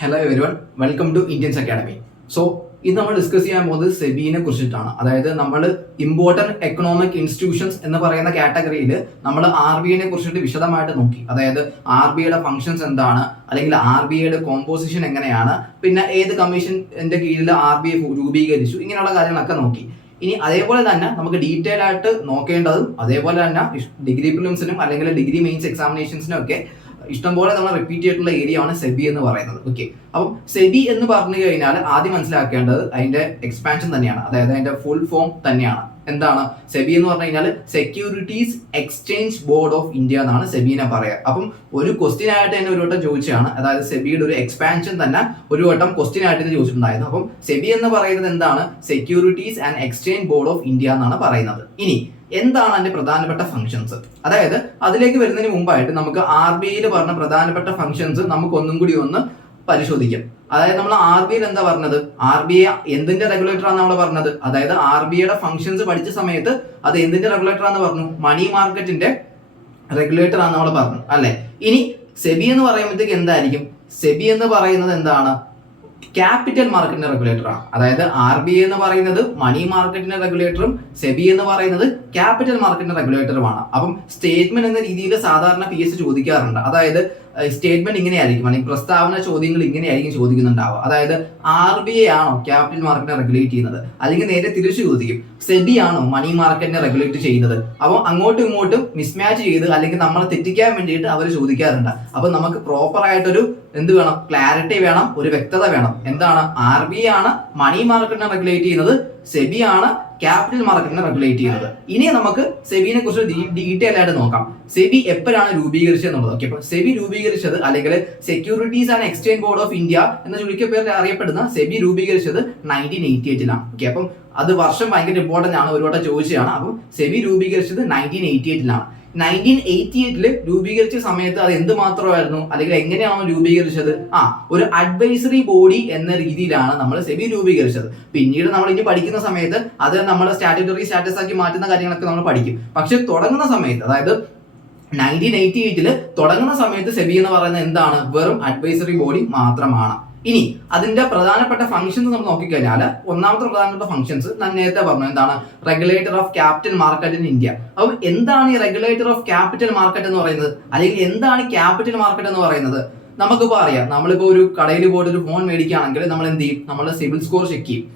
Hello everyone, welcome to Indians academy. So ഇന്ന് നമ്മൾ discuss ചെയ്യാൻ പോകുന്നത് സെബിനെ കുറിച്ചിട്ടാണ്. അതായത് നമ്മൾ ഇമ്പോർട്ടന്റ് എക്കണോമിക് ഇൻസ്റ്റിറ്റ്യൂഷൻസ് എന്ന് പറയുന്ന കാറ്റഗറിയിൽ നമ്മൾ RBIനെ കുറിച്ചിട്ട് വിശദമായിട്ട് നോക്കി. അതായത് RBIയുടെ ഫംഗ്ഷൻസ് എന്താണ്, അല്ലെങ്കിൽ RBIയുടെ കോമ്പോസിഷൻ എങ്ങനെയാണ്, പിന്നെ ഏത് കമ്മീഷന്റെ കീഴിൽ RBI രൂപീകരിച്ചു, ഇങ്ങനെയുള്ള കാര്യങ്ങളൊക്കെ നോക്കി. ഇനി അതേപോലെ തന്നെ നമുക്ക് ഡീറ്റെയിൽ ആയിട്ട് നോക്കേണ്ടതും അതേപോലെ തന്നെ ഡിഗ്രി പ്രിലിംസിനും അല്ലെങ്കിൽ ഡിഗ്രി മെയിൻസ് എക്സാമിനേഷൻസിനും ഒക്കെ ഇഷ്ടംപോലെ നമ്മൾ റിപ്പീറ്റ് ചെയ്തിട്ടുള്ള ഏരിയ ആണ് സെബി എന്ന് പറയുന്നത്. ഓക്കെ, അപ്പം സെബി എന്ന് പറഞ്ഞു കഴിഞ്ഞാൽ ആദ്യം മനസ്സിലാക്കേണ്ടത് അതിന്റെ എക്സ്പാൻഷൻ തന്നെയാണ്. അതായത് അതിന്റെ ഫുൾ ഫോം തന്നെയാണ്. എന്താണ് സെബി എന്ന് പറഞ്ഞു കഴിഞ്ഞാൽ? Securities exchange board of India എന്നാണ് സെബിനെ പറയുക. അപ്പം ഒരു ക്വസ്റ്റ്യൻ ആയിട്ട് തന്നെ ഒരു വട്ടം ചോദിച്ചാണ്. അതായത് സെബിയുടെ ഒരു എക്സ്പാൻഷൻ തന്നെ ഒരു വട്ടം ക്വസ്റ്റ്യൻ ആയിട്ട് ചോദിച്ചിട്ടുണ്ടായിരുന്നു. അപ്പം സെബി എന്ന് പറയുന്നത് എന്താണ്? Securities and exchange board of India എന്നാണ് പറയുന്നത്. ഇനി എന്താണ് അതിന്റെ പ്രധാനപ്പെട്ട ഫംഗ്ഷൻസ്? അതായത് അതിലേക്ക് വരുന്നതിന് മുമ്പായിട്ട് നമുക്ക് RBIയിൽ പറഞ്ഞ പ്രധാനപ്പെട്ട ഫംഗ്ഷൻസ് നമുക്ക് ഒന്നും കൂടി ഒന്ന് പരിശോധിക്കാം. അതായത് നമ്മൾ RBIയിൽ എന്താ പറഞ്ഞത്? RBI എന്തിന്റെ റെഗുലേറ്റർ ആണ് നമ്മൾ പറഞ്ഞത്? അതായത് RBIയുടെ ഫംഗ്ഷൻസ് പഠിച്ച സമയത്ത് അത് എന്തിന്റെ റെഗുലേറ്റർ ആണെന്ന് പറഞ്ഞു? മണി മാർക്കറ്റിന്റെ റെഗുലേറ്റർ ആണ് നമ്മൾ പറഞ്ഞു, അല്ലെ? ഇനി സെബി എന്ന് പറയുമ്പോഴത്തേക്ക് എന്തായിരിക്കും? സെബി എന്ന് പറയുന്നത് എന്താണ്? ക്യാപിറ്റൽ മാർക്കറ്റിന്റെ റെഗുലേറ്റർ ആണ്. അതായത് RBI എന്ന് പറയുന്നത് മണി മാർക്കറ്റിന്റെ റെഗുലേറ്ററും സെബി എന്ന് പറയുന്നത് ക്യാപിറ്റൽ മാർക്കറ്റിന്റെ റെഗുലേറ്ററുമാണ്. അപ്പം സ്റ്റേറ്റ്മെന്റ് എന്ന രീതിയിൽ സാധാരണ PS ചോദിക്കാറുണ്ട്. അതായത് സ്റ്റേറ്റ്മെന്റ് ഇങ്ങനെയായിരിക്കും, അല്ലെങ്കിൽ പ്രസ്താവന ചോദ്യങ്ങൾ ഇങ്ങനെയായിരിക്കും ചോദിക്കുന്നുണ്ടാവുക. അതായത് RBI ആണോ ക്യാപിറ്റൽ മാർക്കറ്റിനെ റെഗുലേറ്റ് ചെയ്യുന്നത്, അല്ലെങ്കിൽ നേരെ തിരിച്ചു ചോദിക്കും, സെബി ആണോ മണി മാർക്കറ്റിനെ റെഗുലേറ്റ് ചെയ്യുന്നത്? അപ്പോൾ അങ്ങോട്ടും ഇങ്ങോട്ടും മിസ്മാച്ച് ചെയ്ത് അല്ലെങ്കിൽ നമ്മളെ തെറ്റിക്കാൻ വേണ്ടിയിട്ട് അവർ ചോദിക്കാറുണ്ട്. അപ്പൊ നമുക്ക് പ്രോപ്പർ ആയിട്ടൊരു എന്ത് വേണം? ക്ലാരിറ്റി വേണം, ഒരു വ്യക്തത വേണം. എന്താണ്? RBI ആണ് മണി മാർക്കറ്റിനെ റെഗുലേറ്റ് ചെയ്യുന്നത്, സെബി ആണ് ക്യാപിറ്റൽ മാർക്കറ്റിനെ റെഗുലേറ്റ് ചെയ്യുന്നത്. ഇനി നമുക്ക് സെബിനെ കുറിച്ച് ഡീറ്റെയിൽ ആയിട്ട് നോക്കാം. സെബി എപ്പോഴാണ് രൂപീകരിച്ചത് എന്നുള്ളത്. ഓക്കെ, അപ്പൊ സെബി രൂപീകരിച്ചത്, അല്ലെങ്കിൽ securities and exchange board of India എന്ന ചുരുക്കിയ പേരിൽ അറിയപ്പെടുന്ന സെബി രൂപീകരിച്ചത് 1988 ഓക്കെ, അപ്പം അത് വർഷം ഭയങ്കര ഇമ്പോർട്ടന്റ് ആണ്, ഒരു വട്ടം ചോദിച്ചതാണ്. അപ്പം സെബി രൂപീകരിച്ചത് 1988 1988 രൂപീകരിച്ച സമയത്ത് അത് എന്ത് മാത്രമായിരുന്നു, അല്ലെങ്കിൽ എങ്ങനെയാണോ രൂപീകരിച്ചത്? ഒരു അഡ്വൈസറി ബോഡി എന്ന രീതിയിലാണ് നമ്മൾ സെബി രൂപീകരിച്ചത്. പിന്നീട് നമ്മൾ ഇനി പഠിക്കുന്ന സമയത്ത് അത് നമ്മൾ സ്റ്റാറ്റ്യൂട്ടറി സ്റ്റാറ്റസ് ആക്കി മാറ്റുന്ന കാര്യങ്ങളൊക്കെ നമ്മൾ പഠിക്കും. പക്ഷെ തുടങ്ങുന്ന സമയത്ത്, അതായത് 1988 തുടങ്ങുന്ന സമയത്ത് സെബി എന്ന് പറയുന്നത് എന്താണ്? വെറും അഡ്വൈസറി ബോഡി മാത്രമാണ്. ഇനി അതിന്റെ പ്രധാനപ്പെട്ട ഫംഗ്ഷൻസ് നമ്മൾ നോക്കിക്കഴിഞ്ഞാൽ, ഒന്നാമത്തെ പ്രധാനപ്പെട്ട ഫംഗ്ഷൻസ് ഞാൻ നേരത്തെ പറഞ്ഞു, എന്താണ്? Regulator of capital market in India. അപ്പം എന്താണ് ഈ റെഗുലേറ്റർ ഓഫ് ക്യാപിറ്റൽ മാർക്കറ്റ് എന്ന് പറയുന്നത്, അല്ലെങ്കിൽ എന്താണ് ക്യാപിറ്റൽ മാർക്കറ്റ് എന്ന് പറയുന്നത്? നമുക്കിപ്പോ അറിയാം, നമ്മളിപ്പോ ഒരു കടയിൽ പോയിട്ട് ഒരു ഫോൺ മേടിക്കുകയാണെങ്കിൽ നമ്മൾ എന്ത് ചെയ്യും? നമ്മുടെ സിവിൽ സ്കോർ ചെക്ക് ചെയ്യും.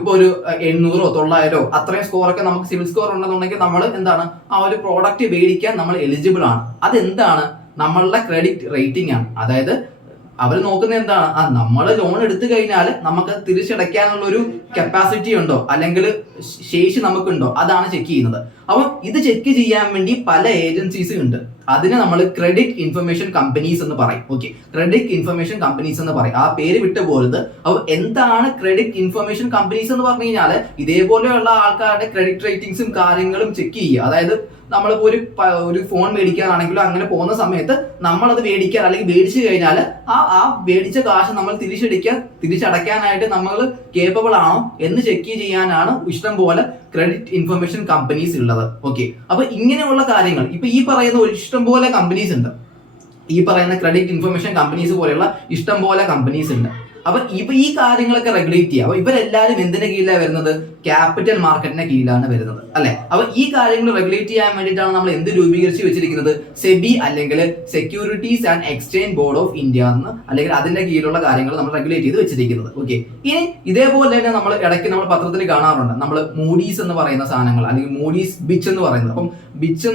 ഇപ്പൊ ഒരു 800 900 അത്രയും സ്കോറൊക്കെ നമുക്ക് സിവിൽ സ്കോർ ഉണ്ടെന്നുണ്ടെങ്കിൽ നമ്മൾ എന്താണ്? ആ ഒരു പ്രോഡക്റ്റ് മേടിക്കാൻ നമ്മൾ എലിജിബിൾ ആണ്. അതെന്താണ്? നമ്മളുടെ ക്രെഡിറ്റ് റേറ്റിംഗ് ആണ്. അതായത് അവർ നോക്കുന്നത് എന്താണ്? നമ്മൾ ലോൺ എടുത്തു കഴിഞ്ഞാൽ നമുക്ക് തിരിച്ചടയ്ക്കാനുള്ള ഒരു കപ്പാസിറ്റി ഉണ്ടോ, അല്ലെങ്കിൽ ശേഷി നമുക്കുണ്ടോ, അതാണ് ചെക്ക് ചെയ്യുന്നത്. അപ്പൊ ഇത് ചെക്ക് ചെയ്യാൻ വേണ്ടി പല ഏജൻസീസ് ഉണ്ട്. അതിനെ നമ്മൾ ക്രെഡിറ്റ് ഇൻഫർമേഷൻ കമ്പനീസ് എന്ന് പറയും. ഓക്കെ, ക്രെഡിറ്റ് ഇൻഫർമേഷൻ കമ്പനീസ് എന്ന് പറയും. ആ പേര് വിട്ടുപോകരുത്. അപ്പൊ എന്താണ് ക്രെഡിറ്റ് ഇൻഫർമേഷൻ കമ്പനീസ് എന്ന് പറഞ്ഞു കഴിഞ്ഞാൽ, ഇതേപോലെയുള്ള ആൾക്കാരുടെ ക്രെഡിറ്റ് റേറ്റിംഗ്സും കാര്യങ്ങളും ചെക്ക് ചെയ്യുക. അതായത് നമ്മളിപ്പോ ഒരു ഫോൺ മേടിക്കാനാണെങ്കിലും അങ്ങനെ പോകുന്ന സമയത്ത് നമ്മളത് മേടിക്കാൻ, അല്ലെങ്കിൽ മേടിച്ചു കഴിഞ്ഞാൽ ആ മേടിച്ച കാശ് നമ്മൾ തിരിച്ചടയ്ക്കാനായിട്ട് നമ്മൾ കേപ്പബിൾ ആണോ എന്ന് ചെക്ക് ചെയ്യാനാണ് ഇഷ്ടം പോലെ ക്രെഡിറ്റ് ഇൻഫർമേഷൻ കമ്പനീസ് ഉള്ളത്. ഓക്കെ, അപ്പൊ ഇങ്ങനെയുള്ള കാര്യങ്ങൾ ഇപ്പൊ ഈ പറയുന്ന ഒരു ഇഷ്ടം പോലെ കമ്പനീസ് ഉണ്ട്. ഈ പറയുന്ന ക്രെഡിറ്റ് ഇൻഫർമേഷൻ കമ്പനീസ് പോലെയുള്ള ഇഷ്ടം പോലെ കമ്പനീസ് ഉണ്ട്. അപ്പൊ ഈ കാര്യങ്ങളൊക്കെ റെഗുലേറ്റ് ചെയ്യുക. അപ്പൊ ഇവരെല്ലാരും എന്തിന്റെ കീഴിലാണ് വരുന്നത്? ക്യാപിറ്റൽ മാർക്കറ്റിന്റെ കീഴിലാണ് വരുന്നത്, അല്ലെ? അപ്പൊ ഈ കാര്യങ്ങൾ റെഗുലേറ്റ് ചെയ്യാൻ വേണ്ടിയിട്ടാണ് നമ്മൾ എന്ത് രൂപീകരിച്ച് വെച്ചിരിക്കുന്നത്? സെബി, അല്ലെങ്കിൽ securities and exchange board of India എന്ന്, അല്ലെങ്കിൽ അതിന്റെ കീഴിലുള്ള കാര്യങ്ങൾ നമ്മൾ റെഗുലേറ്റ് ചെയ്ത് വെച്ചിരിക്കുന്നത്. ഓക്കെ, ഇനി ഇതേപോലെ തന്നെ നമ്മൾ ഇടയ്ക്ക് നമ്മൾ പത്രത്തിൽ കാണാറുണ്ട്, നമ്മൾ മൂഡീസ് എന്ന് പറയുന്ന സാധനങ്ങൾ, അല്ലെങ്കിൽ മൂഡീസ് ബിച്ച് എന്ന് പറയുന്നത്. അപ്പം ഫിച്ച്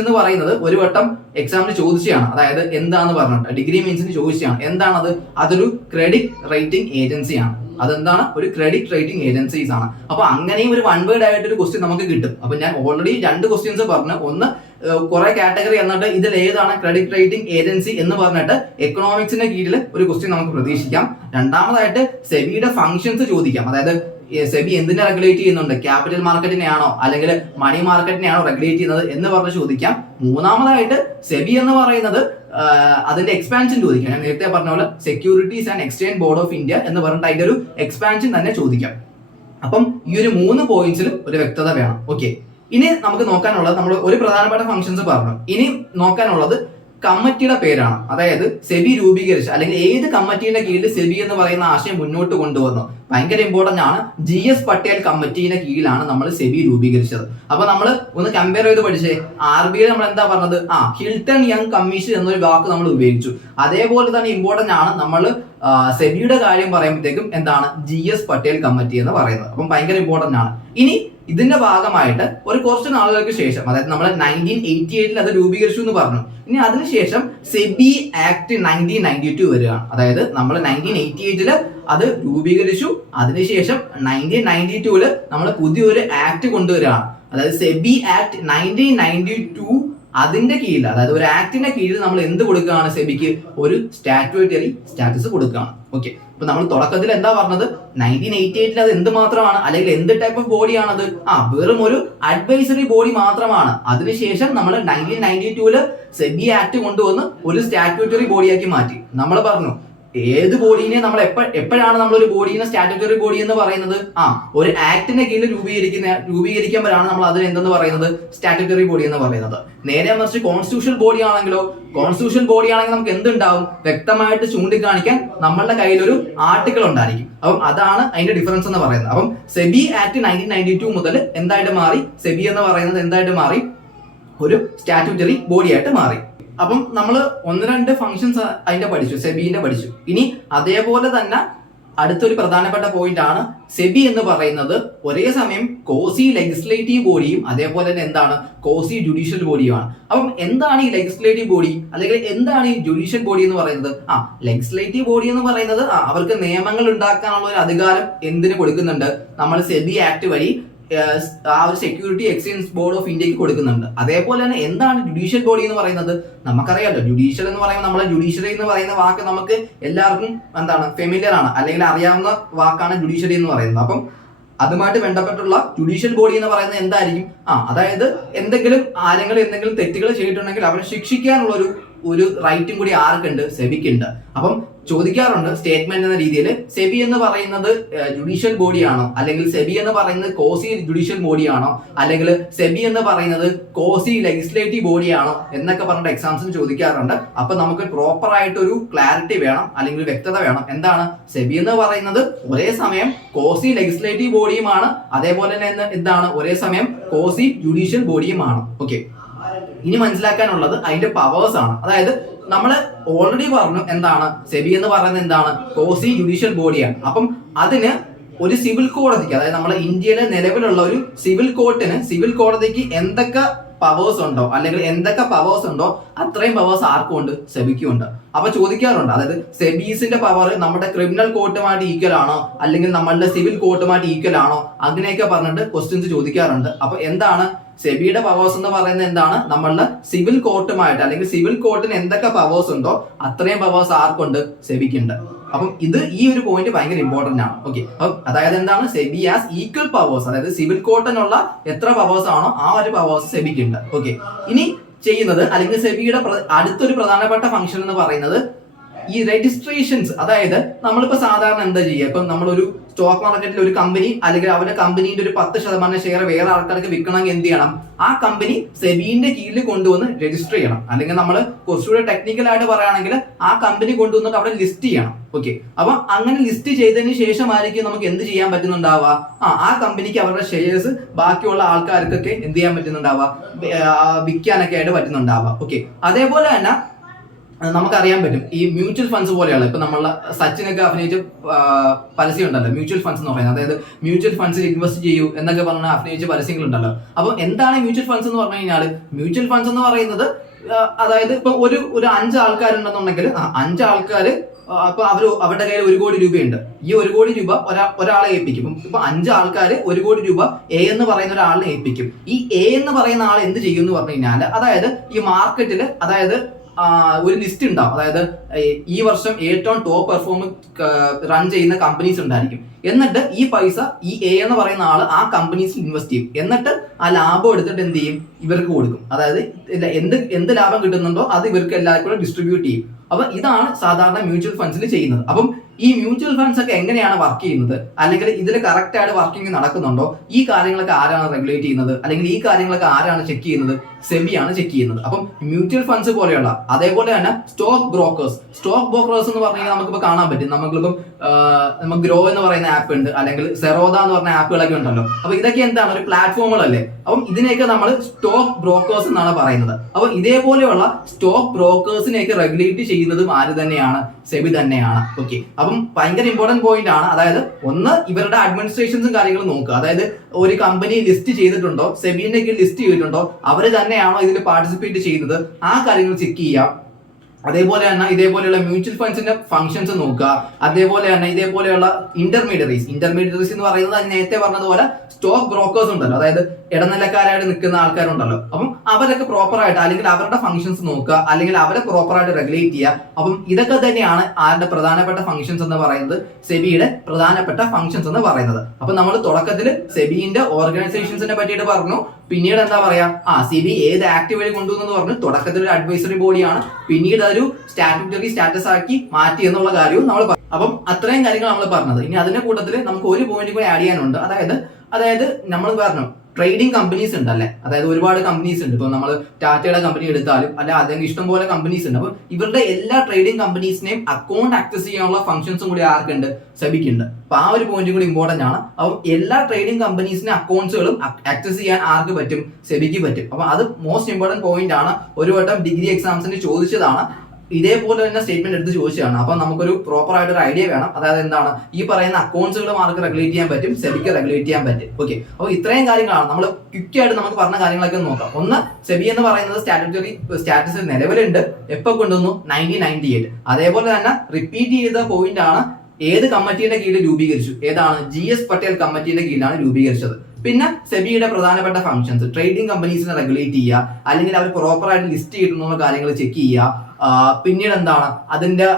എന്ന് പറയുന്നത് ഒരു വട്ടം എക്സാമിന് ചോദിച്ചാണ്. അതായത് എന്താന്ന് പറഞ്ഞിട്ട് ഡിഗ്രി മീൻസിന് ചോദിച്ചാണ്. എന്താണത്? അതൊരു ക്രെഡിറ്റ് റേറ്റിംഗ് ഏജൻസിയാണ്. അതെന്താണ്? ഒരു ക്രെഡിറ്റ് റേറ്റിംഗ് ഏജൻസീസ് ആണ്. അപ്പൊ അങ്ങനെയും ഒരു വൺ വേർഡ് ആയിട്ട് ഒരു ക്വസ്റ്റ്യൻ നമുക്ക് കിട്ടും. അപ്പൊ ഞാൻ ഓൾറെഡി 2 ക്വസ്റ്റ്യൻസ് പറഞ്ഞു. ഒന്ന് കുറെ കാറ്റഗറി എന്നിട്ട് ഇതിൽ ഏതാണ് ക്രെഡിറ്റ് റേറ്റിംഗ് ഏജൻസി എന്ന് പറഞ്ഞിട്ട് എക്കണോമിക്സിന്റെ കീഴിൽ ഒരു ക്വസ്റ്റ്യൻ നമുക്ക് പ്രതീക്ഷിക്കാം. രണ്ടാമതായിട്ട് സെബിയുടെ ഫംഗ്ഷൻസ് ചോദിക്കാം. അതായത് സെബി എന്തിനെ റെഗുലേറ്റ് ചെയ്യുന്നുണ്ട്? ക്യാപിറ്റൽ മാർക്കറ്റിനെയാണോ അല്ലെങ്കിൽ മണി മാർക്കറ്റിനെയാണോ റെഗുലേറ്റ് ചെയ്യുന്നത് എന്ന് പറഞ്ഞ് ചോദിക്കാം. മൂന്നാമതായിട്ട് സെബി എന്ന് പറയുന്നത് അതിന്റെ എക്സ്പാൻഷൻ ചോദിക്കാം. ഞാൻ നേരത്തെ പറഞ്ഞ പോലെ securities and exchange board of India എന്ന് പറഞ്ഞിട്ട് അതിന്റെ ഒരു എക്സ്പാൻഷൻ തന്നെ ചോദിക്കാം. അപ്പം ഈ ഒരു 3 പോയിന്റ്സിൽ ഒരു വ്യക്തത വേണം. ഓക്കെ, ഇനി നമുക്ക് നോക്കാനുള്ളത്, നമ്മൾ ഒരു പ്രധാനപ്പെട്ട ഫംഗ്ഷൻസ് പറഞ്ഞു. ഇനി നോക്കാനുള്ളത് കമ്മിറ്റിയുടെ പേരാണ്. അതായത് സെബി രൂപീകരിച്ച അല്ലെങ്കിൽ ഏത് കമ്മിറ്റിയുടെ കീഴിൽ സെബി എന്ന് പറയുന്ന ആശയം മുന്നോട്ട് കൊണ്ടുവന്നു, ഭയങ്കര ഇമ്പോർട്ടന്റ് ആണ്. GS പട്ടേൽ കമ്മിറ്റിയുടെ കീഴിലാണ് നമ്മൾ സെബി രൂപീകരിച്ചത്. അപ്പൊ നമ്മൾ ഒന്ന് കമ്പയർ ചെയ്ത് പഠിച്ചേ. RBI നമ്മൾ എന്താ പറഞ്ഞത്? ഹിൽട്ടൺ യങ് കമ്മീഷൻ എന്നൊരു വാക്ക് നമ്മൾ ഉപയോഗിച്ചു. അതേപോലെ തന്നെ ഇമ്പോർട്ടന്റ് ആണ് നമ്മൾ സെബിയുടെ കാര്യം പറയുമ്പോഴത്തേക്കും എന്താണ് GS പട്ടേൽ കമ്മിറ്റി എന്ന് പറയുന്നത്. അപ്പം ഭയങ്കര ഇമ്പോർട്ടന്റ് ആണ്. ഇനി ഇതിന്റെ ഭാഗമായിട്ട് ഒരു കുറച്ച് നാളുകൾക്ക് ശേഷം, അതായത് നമ്മൾ 1988 അത് രൂപീകരിച്ചു എന്ന് പറഞ്ഞു. ഇനി അതിനുശേഷം സെബി ആക്ട് 1992 വരികയാണ്. അതായത് നമ്മൾ 1988 അത് രൂപീകരിച്ചു, അതിനുശേഷം 1992 നമ്മൾ പുതിയൊരു ആക്ട് കൊണ്ടുവരികയാണ്. അതായത് സെബി ആക്ട് 1992 അതിന്റെ കീഴിൽ, അതായത് ഒരു ആക്ടിന്റെ കീഴിൽ നമ്മൾ എന്ത് കൊടുക്കുകയാണ്? സെബിക്ക് ഒരു സ്റ്റാറ്റ്യൂട്ടറി സ്റ്റാറ്റസ് കൊടുക്കുകയാണ്. ഓക്കെ, അപ്പൊ നമ്മൾ തുടക്കത്തിൽ എന്താ പറഞ്ഞത്? 1988 അത് എന്ത് മാത്രമാണ്, അല്ലെങ്കിൽ എന്ത് ടൈപ്പ് ഓഫ് ബോഡിയാണത്? വെറും ഒരു അഡ്വൈസറി ബോഡി മാത്രമാണ്. അതിനുശേഷം നമ്മൾ 1992 സെബി ആക്ട് കൊണ്ടുവന്ന് ഒരു സ്റ്റാറ്റ്യൂട്ടറി ബോഡിയാക്കി മാറ്റി. നമ്മൾ പറഞ്ഞു ഏത് ബോഡീനെ നമ്മൾ എപ്പോഴാണ് നമ്മൾ ഒരു ബോഡീനെ സ്റ്റാറ്റ്യൂട്ടറി ബോഡി എന്ന് പറയുന്നത്? ഒരു ആക്ടിന്റെ കീഴിൽ രൂപീകരിക്കുമ്പോഴാണ് നമ്മൾ അതിന് എന്തെന്ന് പറയുന്നത്? സ്റ്റാറ്റ്യൂട്ടറി ബോഡി എന്ന് പറയുന്നത്. നേരെ മറിച്ച് കോൺസ്റ്റിറ്റ്യൂഷണൽ ബോഡി ആണെങ്കിലോ, കോൺസ്റ്റിറ്റ്യൂഷണൽ ബോഡി ആണെങ്കിൽ നമുക്ക് എന്തുണ്ടാവും? വ്യക്തമായിട്ട് ചൂണ്ടിക്കാണിക്കാൻ നമ്മളുടെ കയ്യിൽ ഒരു ആർട്ടിക്കിൾ ഉണ്ടായിരിക്കും. അപ്പം അതാണ് അതിന്റെ ഡിഫറൻസ് എന്ന് പറയുന്നത്. അപ്പം സെബി ആക്ട് 1992 മുതൽ എന്തായിട്ട് മാറി? സെബി എന്ന് പറയുന്നത് എന്തായിട്ട് മാറി? ഒരു സ്റ്റാറ്റ്യൂട്ടറി ബോഡി ആയിട്ട് മാറി. അപ്പം നമ്മൾ 1-2 ഫംഗ്ഷൻസ് അതിന്റെ പഠിച്ചു, സെബിന്റെ പഠിച്ചു. ഇനി അതേപോലെ തന്നെ അടുത്തൊരു പ്രധാനപ്പെട്ട പോയിന്റ് ആണ്, സെബി എന്ന് പറയുന്നത് ഒരേ സമയം കോസി ലെജിസ്ലേറ്റീവ് ബോഡിയും അതേപോലെ തന്നെ എന്താണ് കോസി ജുഡീഷ്യൽ ബോഡിയുമാണ്. അപ്പം എന്താണ് ഈ ലെജിസ്ലേറ്റീവ് ബോഡി, അല്ലെങ്കിൽ എന്താണ് ഈ ജുഡീഷ്യൽ ബോഡി എന്ന് പറയുന്നത്? ലെജിസ്ലേറ്റീവ് ബോഡി എന്ന് പറയുന്നത് അവർക്ക് നിയമങ്ങൾ ഉണ്ടാക്കാനുള്ള ഒരു അധികാരം എന്തിനു കൊടുക്കുന്നുണ്ട്? നമ്മൾ സെബി ആക്ട് വഴി ആ ഒരു സെക്യൂരിറ്റി എക്സ്ചേഞ്ച് ബോർഡ് ഓഫ് ഇന്ത്യക്ക് കൊടുക്കുന്നുണ്ട്. അതേപോലെ തന്നെ എന്താണ് ജുഡീഷ്യൽ ബോഡി എന്ന് പറയുന്നത്? നമുക്കറിയാലോ, ജുഡീഷ്യൽ എന്ന് പറയുമ്പോൾ നമ്മളെ ജുഡീഷ്യറി എന്ന് പറയുന്ന വാക്ക് നമുക്ക് എല്ലാവർക്കും എന്താണ് ഫെമിലിയർ ആണ്, അല്ലെങ്കിൽ അറിയാവുന്ന വാക്കാണ് ജുഡീഷ്യറി എന്ന് പറയുന്നത്. അപ്പം അതുമായിട്ട് ബന്ധപ്പെട്ടുള്ള ജുഡീഷ്യൽ ബോഡി എന്ന് പറയുന്നത് എന്തായിരിക്കും? അതായത് എന്തെങ്കിലും തെറ്റുകൾ ചെയ്തിട്ടുണ്ടെങ്കിൽ അവരെ ശിക്ഷിക്കാനുള്ള ഒരു റൈറ്റും കൂടി ആർക്കുണ്ട്? സെബിക്കുണ്ട്. അപ്പം ചോദിക്കാറുണ്ട് സ്റ്റേറ്റ്മെന്റ് എന്ന രീതിയിൽ, സെബി എന്ന് പറയുന്നത് ജുഡീഷ്യൽ ബോഡിയാണോ, അല്ലെങ്കിൽ സെബി എന്ന് പറയുന്നത് കോസി ജുഡീഷ്യൽ ബോഡിയാണോ, അല്ലെങ്കിൽ സെബി എന്ന് പറയുന്നത് കോസി ലെജിസ്ലേറ്റീവ് ബോഡിയാണോ എന്നൊക്കെ പറഞ്ഞിട്ട് എക്സാംസിന് ചോദിക്കാറുണ്ട്. അപ്പൊ നമുക്ക് പ്രോപ്പർ ആയിട്ട് ഒരു ക്ലാരിറ്റി വേണം, അല്ലെങ്കിൽ വ്യക്തത വേണം. എന്താണ് സെബി എന്ന് പറയുന്നത്? ഒരേ സമയം കോസി ലെജിസ്ലേറ്റീവ് ബോഡിയുമാണ്, അതേപോലെ തന്നെ എന്താണ് ഒരേ സമയം കോസി ജുഡീഷ്യൽ ബോഡിയുമാണ്. ഓക്കെ, ഇനി മനസ്സിലാക്കാനുള്ളത് അതിന്റെ പവേഴ്സ് ആണ്. അതായത് നമ്മൾ ഓൾറെഡി പറഞ്ഞു എന്താണ് സെബി എന്ന് പറയുന്നത് എന്താണ്? കോസി ജുഡീഷ്യൽ ബോഡിയാണ്. അപ്പം അതിന് ഒരു സിവിൽ കോടതിക്ക്, അതായത് നമ്മുടെ ഇന്ത്യയിലെ നിലവിലുള്ള ഒരു സിവിൽ കോടതിക്ക് എന്തൊക്കെ പവേഴ്സ് ഉണ്ടോ, അല്ലെങ്കിൽ എന്തൊക്കെ പവേഴ്സ് ഉണ്ടോ അത്രയും പവേഴ്സ് ആർക്കും ഉണ്ട്? സെബിക്കും ഉണ്ട്. അപ്പൊ ചോദിക്കാറുണ്ട്, അതായത് സെബീസിന്റെ പവർ നമ്മുടെ ക്രിമിനൽ കോർട്ടുമായിട്ട് ഈക്വൽ ആണോ, അല്ലെങ്കിൽ നമ്മളുടെ സിവിൽ കോർട്ടുമായിട്ട് ഈക്വൽ ആണോ, അങ്ങനെയൊക്കെ പറഞ്ഞിട്ട് ക്വസ്റ്റ്യൻസ് ചോദിക്കാറുണ്ട്. അപ്പൊ എന്താണ് സെബിയുടെ പവേഴ്സ് എന്ന് പറയുന്നത്? എന്താണ് നമ്മളുടെ സിവിൽ കോർട്ടുമായിട്ട്, അല്ലെങ്കിൽ സിവിൽ കോർട്ടിന് എന്തൊക്കെ പവേഴ്സ് ഉണ്ടോ അത്രയും പവേഴ്സ് ആർക്കുണ്ട്? സെബിക്കുണ്ട്. അപ്പം ഈ ഒരു പോയിന്റ് ഭയങ്കര ഇമ്പോർട്ടന്റ് ആണ്. ഓക്കെ, അപ്പം അതായത് എന്താണ് സെബി ആസ് ഈക്വൽ പവേഴ്സ്, അതായത് സിവിൽ കോർട്ടിനുള്ള എത്ര പവേഴ്സ് ആണോ ആ ഒരു പവേഴ്സ് സെബിക്കുണ്ട്. ഓക്കെ, ഇനി ചെയ്യുന്നത്, അല്ലെങ്കിൽ സെബിയുടെ അടുത്തൊരു പ്രധാനപ്പെട്ട ഫംഗ്ഷൻ എന്ന് പറയുന്നത് ഈ രജിസ്ട്രേഷൻസ്. അതായത് നമ്മളിപ്പോ സാധാരണ എന്താ ചെയ്യുക? ഇപ്പൊ നമ്മളൊരു സ്റ്റോക്ക് മാർക്കറ്റിൽ ഒരു കമ്പനി, അല്ലെങ്കിൽ അവരുടെ കമ്പനീന്റെ ഒരു 10% ഷെയർ വേറെ ആൾക്കാർക്ക് വിൽക്കണമെങ്കിൽ എന്ത് ചെയ്യണം? ആ കമ്പനി സെബിന്റെ കീഴിൽ കൊണ്ടുവന്ന് രജിസ്റ്റർ ചെയ്യണം. അല്ലെങ്കിൽ നമ്മൾ കുറച്ചുകൂടെ ടെക്നിക്കൽ ആയിട്ട് പറയുകയാണെങ്കിൽ ആ കമ്പനി കൊണ്ടുവന്നിട്ട് അവിടെ ലിസ്റ്റ് ചെയ്യണം. ഓക്കെ, അപ്പൊ അങ്ങനെ ലിസ്റ്റ് ചെയ്തതിന് ശേഷമായിരിക്കും നമുക്ക് എന്ത് ചെയ്യാൻ പറ്റുന്നുണ്ടാവുക? ആ കമ്പനിക്ക് അവരുടെ ഷെയർസ് ബാക്കിയുള്ള ആൾക്കാർക്കൊക്കെ എന്ത് ചെയ്യാൻ പറ്റുന്നുണ്ടാവുക? വിൽക്കാനൊക്കെ ആയിട്ട് പറ്റുന്നുണ്ടാവുക. ഓക്കെ, അതേപോലെ തന്നെ നമുക്കറിയാൻ പറ്റും ഈ മ്യൂച്വൽ ഫണ്ട്സ് പോലെയുള്ള, ഇപ്പൊ നമ്മളെ സച്ചിനൊക്കെ അഭിനയിച്ച പരസ്യം ഉണ്ടല്ലോ മ്യൂച്വൽ ഫണ്ട്സ് എന്ന് പറയുന്നത്. അതായത് മ്യൂച്വൽ ഫണ്ട്സിൽ ഇൻവെസ്റ്റ് ചെയ്യൂ എന്നൊക്കെ പറഞ്ഞ അഭിനയിച്ച പരസ്യങ്ങളുണ്ടല്ലോ. അപ്പൊ എന്താണ് മ്യൂച്വൽ ഫണ്ട്സ് എന്ന് പറഞ്ഞു കഴിഞ്ഞാൽ? മ്യൂച്വൽ ഫണ്ട്സ് എന്ന് പറയുന്നത് അതായത് ഇപ്പൊ ഒരു 5 ആൾക്കാരുണ്ടെന്നുണ്ടെങ്കിൽ 5 ആൾക്കാർ, അപ്പൊ അവരുടെ കയ്യിൽ 1 കോടി രൂപയുണ്ട്. ഈ 1 കോടി രൂപ ഒരാളെ ഏൽപ്പിക്കും. ഇപ്പൊ 5 ആൾക്കാർ 1 കോടി രൂപ എ എന്ന് പറയുന്ന ഒരാളിനെ ഏൽപ്പിക്കും. ഈ എ എന്ന് പറയുന്ന ആൾ എന്ത് ചെയ്യും എന്ന് പറഞ്ഞു കഴിഞ്ഞാൽ, അതായത് ഈ മാർക്കറ്റിൽ, അതായത് ഒരു ലിസ്റ്റ് ഉണ്ടാവും. അതായത് ഈ വർഷം ഏറ്റവും ടോപ്പ് പെർഫോമൻസ് റൺ ചെയ്യുന്ന കമ്പനീസ് ഉണ്ടായിരിക്കും. എന്നിട്ട് ഈ പൈസ ഈ എ എന്ന് പറയുന്ന ആള് ആ കമ്പനീസിൽ ഇൻവെസ്റ്റ് ചെയ്യും. എന്നിട്ട് ആ ലാഭം എടുത്തിട്ട് എന്ത് ചെയ്യും? ഇവർക്ക് കൊടുക്കും. അതായത് എന്ത് ലാഭം കിട്ടുന്നുണ്ടോ അത് ഇവർക്ക് എല്ലാവർക്കും കൂടെ ഡിസ്ട്രിബ്യൂട്ട് ചെയ്യും. അപ്പൊ ഇതാണ് സാധാരണ മ്യൂച്വൽ ഫണ്ട്സിൽ ചെയ്യുന്നത്. അപ്പം ഈ മ്യൂച്വൽ ഫണ്ട്സ് ഒക്കെ എങ്ങനെയാണ് വർക്ക് ചെയ്യുന്നത്, അല്ലെങ്കിൽ ഇതിൽ കറക്റ്റ് ആയിട്ട് വർക്കിംഗ് നടക്കുന്നുണ്ടോ, ഈ കാര്യങ്ങളൊക്കെ ആരാണ് റെഗുലേറ്റ് ചെയ്യുന്നത്, അല്ലെങ്കിൽ ഈ കാര്യങ്ങളൊക്കെ ആരാണ് ചെക്ക് ചെയ്യുന്നത്, സെബിയാണ് ചെക്ക് ചെയ്യുന്നത്. അപ്പം മ്യൂച്വൽ ഫണ്ട്സ് പോലെയുള്ള അതേപോലെ തന്നെ സ്റ്റോക്ക് ബ്രോക്കേഴ്സ് എന്ന് പറഞ്ഞാൽ നമുക്കിപ്പോൾ കാണാൻ പറ്റും. നമുക്കിപ്പം നമുക്ക് ഗ്രോ എന്ന് പറയുന്ന ആപ്പ് ഉണ്ട്, അല്ലെങ്കിൽ സെറോദ എന്ന് പറഞ്ഞ ആപ്പുകളൊക്കെ ഉണ്ടല്ലോ. അപ്പൊ ഇതൊക്കെ എന്താണ്, ഒരു പ്ലാറ്റ്ഫോമുകളല്ലേ. അപ്പം ഇതിനെയൊക്കെ നമ്മൾ സ്റ്റോക്ക് ബ്രോക്കേഴ്സ് എന്നാണ് പറയുന്നത്. അപ്പൊ ഇതേപോലെയുള്ള സ്റ്റോക്ക് ബ്രോക്കേഴ്സിനെയൊക്കെ റെഗുലേറ്റ് ചെയ്യുന്നതും ആര് തന്നെയാണ്, സെബി തന്നെയാണ്. ഓക്കെ, അപ്പം ഭയങ്കര ഇമ്പോർട്ടന്റ് പോയിന്റ് ആണ്. അതായത് ഒന്ന്, ഇവരുടെ അഡ്മിനിസ്ട്രേഷൻസും കാര്യങ്ങളും നോക്കുക. അതായത് ഒരു കമ്പനി ലിസ്റ്റ് ചെയ്തിട്ടുണ്ടോ, സെബിന്റെ ലിസ്റ്റ് ചെയ്തിട്ടുണ്ടോ, അവര് തന്നെയാണോ ഇതിൽ പാർട്ടിസിപ്പേറ്റ് ചെയ്യുന്നത്, ആ കാര്യങ്ങൾ ചെക്ക് ചെയ്യാം. അതേപോലെ തന്നെ ഇതേപോലെയുള്ള മ്യൂച്വൽ ഫണ്ട്സിന്റെ ഫംഗ്ഷൻസ് നോക്കുക. അതേപോലെ തന്നെ ഇതേപോലെയുള്ള ഇന്റർമീഡിയറീസ് എന്ന് പറയുന്നത് നേരത്തെ പറഞ്ഞതുപോലെ സ്റ്റോക്ക് ബ്രോക്കേഴ്സ് ഉണ്ടല്ലോ, അതായത് ഇടനിലക്കാരായിട്ട് നിൽക്കുന്ന ആൾക്കാരുണ്ടല്ലോ. അപ്പം അവരൊക്കെ പ്രോപ്പർ ആയിട്ട്, അല്ലെങ്കിൽ അവരുടെ ഫംഗ്ഷൻസ് നോക്കുക, അല്ലെങ്കിൽ അവരെ പ്രോപ്പർ ആയിട്ട് റെഗുലേറ്റ് ചെയ്യുക. അപ്പം ഇതൊക്കെ തന്നെയാണ് ആരുടെ പ്രധാനപ്പെട്ട ഫംഗ്ഷൻസ് എന്ന് പറയുന്നത്, സെബിയുടെ പ്രധാനപ്പെട്ട ഫംഗ്ഷൻസ് എന്ന് പറയുന്നത്. അപ്പൊ നമ്മൾ തുടക്കത്തിൽ സെബിന്റെ ഓർഗനൈസേഷൻസിനെ പറ്റിയിട്ട് പറഞ്ഞു. പിന്നീട് എന്താ പറയാ, സെബി ഏത് ആക്ട് വഴി കൊണ്ടുവന്നു പറഞ്ഞു. തുടക്കത്തിൽ ഒരു അഡ്വൈസറി ബോഡിയാണ്, പിന്നീട് അതൊരു സ്റ്റാറ്റ്യൂട്ടറി സ്റ്റാറ്റസ് ആക്കി മാറ്റി എന്നുള്ള കാര്യവും നമ്മൾ പറഞ്ഞു. അപ്പം അത്രയും കാര്യങ്ങൾ നമ്മൾ പറഞ്ഞത്. ഇനി അതിന്റെ കൂട്ടത്തിൽ നമുക്ക് ഒരു പോയിന്റ് കൂടി ആഡ് ചെയ്യാനുണ്ട്. അതായത് നമ്മൾ പറഞ്ഞു ട്രേഡിംഗ് കമ്പനീസ് ഉണ്ട് അല്ലെ, അതായത് ഒരുപാട് കമ്പനീസ് ഉണ്ട്. ഇപ്പൊ നമ്മൾ ടാറ്റയുടെ കമ്പനി എടുത്താലും അല്ല, അല്ലെങ്കിൽ ഇഷ്ടംപോലെ കമ്പനീസ് ഉണ്ട്. അപ്പൊ ഇവരുടെ എല്ലാ ട്രേഡിംഗ് കമ്പനീസിനെയും അക്കൗണ്ട് ആക്സസ് ചെയ്യാനുള്ള ഫംഗ്ഷൻസും കൂടി ആർക്കുണ്ട്, സെബിക്കുണ്ട്. അപ്പൊ ആ ഒരു പോയിന്റ് കൂടി ഇമ്പോർട്ടന്റ് ആണ്. അപ്പം എല്ലാ ട്രേഡിംഗ് കമ്പനീസിന്റെ അക്കൗണ്ട്സുകളും ആക്സസ് ചെയ്യാൻ ആർക്ക് പറ്റും, സെബിക്ക് പറ്റും. അപ്പൊ അത് മോസ്റ്റ് ഇമ്പോർട്ടന്റ് പോയിന്റ് ആണ്. ഒരു വട്ടം ഡിഗ്രി എക്സാംസിന് ചോദിച്ചതാണ്, ഇതേപോലെ തന്നെ സ്റ്റേറ്റ്മെന്റ് എടുത്ത് ചോദിച്ചതാണ്. അപ്പൊ നമുക്കൊരു പ്രോപ്പർ ആയിട്ട് ഒരു ഐഡിയ വേണം. അതായത് എന്താണ് ഈ പറയുന്ന അക്കൗണ്ട്സുകൾ മാർക്ക് റെഗുലേറ്റ് ചെയ്യാൻ പറ്റും, സെബിക്ക് റെഗുലേറ്റ് ചെയ്യാൻ പറ്റും. ഓക്കെ, അപ്പോൾ ഇത്രയും കാര്യങ്ങളാണ് നമ്മൾ ക്വിക്കായിട്ട് നമുക്ക് പറഞ്ഞ കാര്യങ്ങളൊക്കെ നോക്കാം. ഒന്ന്, സെബി എന്ന് പറയുന്നത് സ്റ്റാറ്റ്യൂട്ടറി സ്റ്റാറ്റസ് നിലവിലുണ്ട്. എപ്പോൾ കൊണ്ടുവന്നു, 1998. അതേപോലെ തന്നെ റിപ്പീറ്റ് ചെയ്ത പോയിന്റ് ആണ്, ഏത് കമ്മിറ്റിയുടെ കീഴിൽ രൂപീകരിച്ചു, ഏതാണ്, GS പട്ടേൽ കമ്മിറ്റിയുടെ കീഴിലാണ് രൂപീകരിച്ചത്. പിന്നെ സെബിയുടെ പ്രധാനപ്പെട്ട ഫംഗ്ഷൻസ്, ട്രേഡിംഗ് കമ്പനീസിനെ റെഗുലേറ്റ് ചെയ്യുക, അല്ലെങ്കിൽ അവർ പ്രോപ്പർ ആയിട്ട് ലിസ്റ്റ് ചെയ്തിട്ടുള്ള കാര്യങ്ങൾ ചെക്ക് ചെയ്യുക. പിന്നീട് എന്താണ് അതിന്റെ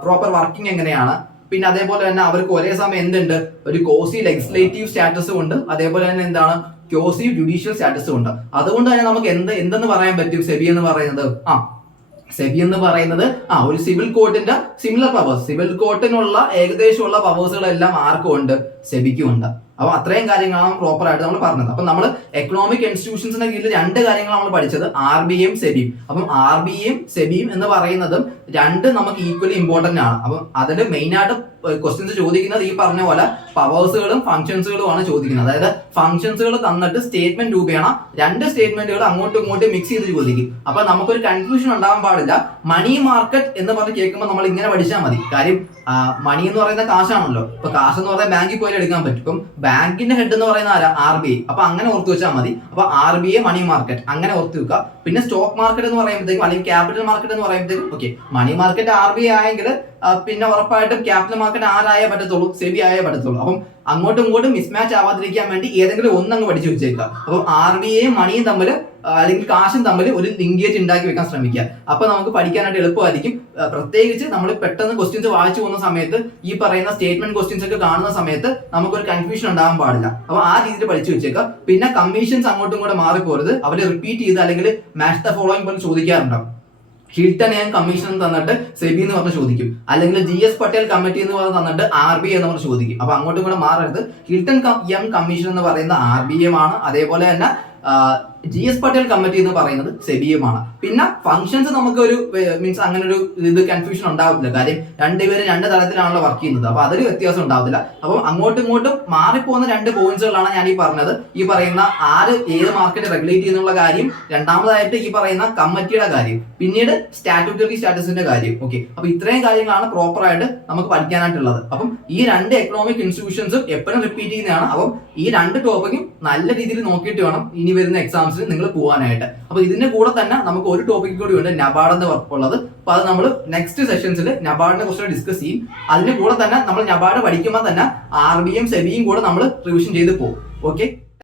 പ്രോപ്പർ വർക്കിംഗ് എങ്ങനെയാണ്. പിന്നെ അതേപോലെ തന്നെ അവർക്ക് ഒരേ സമയം എന്തുണ്ട്, ഒരു കോസി ലെജിസ്ലേറ്റീവ് സ്റ്റാറ്റസും ഉണ്ട്, അതേപോലെ തന്നെ എന്താണ് കോസി ജുഡീഷ്യൽ സ്റ്റാറ്റസും ഉണ്ട്. അതുകൊണ്ട് തന്നെ നമുക്ക് എന്തെന്ന് പറയാൻ പറ്റും, സെബി എന്ന് പറയുന്നത് ഒരു സിവിൽ കോർട്ടിന്റെ സിമിലർ പവേഴ്സ്, സിവിൽ കോർട്ടിനുള്ള ഏകദേശമുള്ള പവേഴ്സുകളെല്ലാം ആർക്കും ഉണ്ട്, സെബിക്കും ഉണ്ട്. അപ്പൊ അത്രയും കാര്യങ്ങളാണ് പ്രോപ്പർ ആയിട്ട് നമ്മൾ പറഞ്ഞത്. അപ്പൊ നമ്മൾ എക്കണോമിക് ഇൻസ്റ്റിറ്റ്യൂഷൻസിന്റെ കീഴിൽ രണ്ട് കാര്യങ്ങൾ നമ്മൾ പഠിച്ചത്, RBIയും സെബിയും. അപ്പം RBIയും സെബിയും എന്ന് പറയുന്നതും രണ്ട് നമുക്ക് ഈക്വലി ഇമ്പോർട്ടന്റ് ആണ്. അപ്പം അതിൽ മെയിൻ ആയിട്ട് ക്വസ്റ്റ്യൻസ് ചോദിക്കുന്നത് ഈ പറഞ്ഞ പോലെ പവേഴ്സുകളും ഫംഗ്ഷൻസുകളും ആണ് ചോദിക്കുന്നത്. അതായത് ഫംഗ്ഷൻസുകൾ തന്നിട്ട് സ്റ്റേറ്റ്മെന്റ് രൂപേണ രണ്ട് സ്റ്റേറ്റ്മെന്റുകൾ അങ്ങോട്ടും ഇങ്ങോട്ടും മിക്സ് ചെയ്ത് ചോദിക്കും. അപ്പൊ നമുക്കൊരു കൺഫ്യൂഷൻ ഉണ്ടാവാൻ പാടില്ല. മണി മാർക്കറ്റ് എന്ന് പറഞ്ഞ് കേൾക്കുമ്പോൾ നമ്മൾ ഇങ്ങനെ പഠിച്ചാൽ മതി. കാര്യം മണി എന്ന് പറയുന്ന കാശാണല്ലോ. ഇപ്പൊ കാശ് എന്ന് പറഞ്ഞാൽ ബാങ്കിൽ പോയി എടുക്കാൻ പറ്റും. ഇപ്പം ബാങ്കിന്റെ ഹെഡ് എന്ന് പറയുന്ന ആരാ, RBI. അപ്പൊ അങ്ങനെ ഓർത്ത് വെച്ചാൽ മതി. അപ്പൊ RBI മണി മാർക്കറ്റ് അങ്ങനെ ഓർത്ത് വെക്കുക. പിന്നെ സ്റ്റോക്ക് മാർക്കറ്റ് എന്ന് പറയുമ്പോഴത്തേക്കും, അല്ലെങ്കിൽ ക്യാപിറ്റൽ മാർക്കറ്റ് എന്ന് പറയുമ്പോഴത്തേക്കും, ഓക്കെ, മണി മാർക്കറ്റ് RBI ആയെങ്കിൽ പിന്നെ ഉറപ്പായിട്ടും ക്യാപിറ്റൽ മാർക്കറ്റ് ആരായേ പറ്റത്തുള്ളൂ, സെബി ആയേ പറ്റത്തുള്ളൂ. അപ്പം അങ്ങോട്ടും ഇങ്ങോട്ടും മിസ്മാച്ച് ആവാതിരിക്കാൻ വേണ്ടി ഏതെങ്കിലും ഒന്നങ്ങ് പഠിച്ചു വെച്ചേക്കുക. അപ്പം RBIയും മണിയും തമ്മിൽ, അല്ലെങ്കിൽ കാശും തമ്മിൽ ഒരു ലിങ്കേജ് ഉണ്ടാക്കി വെക്കാൻ ശ്രമിക്കുക. അപ്പൊ നമുക്ക് പഠിക്കാനായിട്ട് എളുപ്പമായിരിക്കും. പ്രത്യേകിച്ച് നമ്മൾ പെട്ടെന്ന് ക്വസ്റ്റ്യൻസ് വായിച്ചു പോകുന്ന സമയത്ത്, ഈ പറയുന്ന സ്റ്റേറ്റ്മെന്റ് ക്വസ്റ്റ്യൻസ് ഒക്കെ കാണുന്ന സമയത്ത് നമുക്കൊരു കൺഫ്യൂഷൻ ഉണ്ടാകാൻ പാടില്ല. അപ്പൊ ആ രീതിയിൽ പഠിച്ചു വെച്ചേക്കുക. പിന്നെ കമ്മീഷൻസ് അങ്ങോട്ടും ഇങ്ങോട്ടും മാറിപ്പോരുത്. അവര് റിപ്പീറ്റ് ചെയ്ത് അല്ലെങ്കിൽ മാച്ച് ദ ഫോളോയിങ് പോലെ ചോദിക്കാറുണ്ടാവും. ഹിൽട്ടൺ എം കമ്മീഷൻ തന്നിട്ട് സെബി എന്ന് പറഞ്ഞ് ചോദിക്കും, അല്ലെങ്കിൽ GS പട്ടേൽ കമ്മിറ്റി എന്ന് പറഞ്ഞ് തന്നിട്ട് RBI എന്ന് പറഞ്ഞ് ചോദിക്കും. അപ്പൊ അങ്ങോട്ടും ഇങ്ങോട്ടും മാറരുത്. ഹിൽട്ടൺ എം കമ്മീഷൻ എന്ന് പറയുന്ന RBI ആണ്. അതേപോലെ തന്നെ GS പട്ടേൽ കമ്മിറ്റി എന്ന് പറയുന്നത് സെബിയുമാണ്. പിന്നെ ഫംഗ്ഷൻസ് നമുക്ക് ഒരു മീൻസ് അങ്ങനെ ഒരു ഇത് കൺഫ്യൂഷൻ ഉണ്ടാവത്തില്ല. കാര്യം രണ്ടുപേരും രണ്ട് തലത്തിലാണല്ലോ വർക്ക് ചെയ്യുന്നത്. അപ്പൊ അതൊരു വ്യത്യാസം ഉണ്ടാവത്തില്ല. അപ്പം അങ്ങോട്ടും ഇങ്ങോട്ടും മാറിപ്പോകുന്ന രണ്ട് പോയിന്റ്സുകളാണ് ഞാൻ ഈ പറഞ്ഞത്. ഈ പറയുന്ന ആര് ഏത് മാർക്കറ്റ് റെഗുലേറ്റ് ചെയ്യുന്നുള്ള കാര്യം, രണ്ടാമതായിട്ട് ഈ പറയുന്ന കമ്മിറ്റിയുടെ കാര്യം, പിന്നീട് സ്റ്റാറ്റ്യൂട്ടറി സ്റ്റാറ്റസിന്റെ കാര്യം. ഓക്കെ, അപ്പൊ ഇത്രയും കാര്യങ്ങളാണ് പ്രോപ്പർ ആയിട്ട് നമുക്ക് പഠിക്കാനായിട്ടുള്ളത്. അപ്പം ഈ രണ്ട് എക്കണോമിക് ഇൻസ്റ്റിറ്റ്യൂഷൻസും എപ്പോഴും റിപ്പീറ്റ് ചെയ്യുന്നതാണ്. അപ്പം ഈ രണ്ട് ടോപ്പിക്കും നല്ല രീതിയിൽ നോക്കിയിട്ട് വേണം ഇനി വരുന്ന എക്സാംസിൽ നിങ്ങൾ പോകാനായിട്ട്. അപ്പൊ ഇതിന്റെ കൂടെ തന്നെ നമുക്ക് ഒരു ടോപ്പിക് കൂടി ഉണ്ട്, നബാർഡ് എന്ന് ഉള്ളത്. അപ്പൊ അത് നമ്മൾ നെക്സ്റ്റ് സെഷൻസിൽ നബാർഡിനെ കുറിച്ച് ഡിസ്കസ് ചെയ്യും. അതിന്റെ കൂടെ തന്നെ നമ്മൾ നബാർഡ് പഠിക്കുമ്പോൾ തന്നെ RBIയും സെബിയും കൂടെ നമ്മൾ റിവിഷൻ ചെയ്ത് പോകും. ഓക്കെ.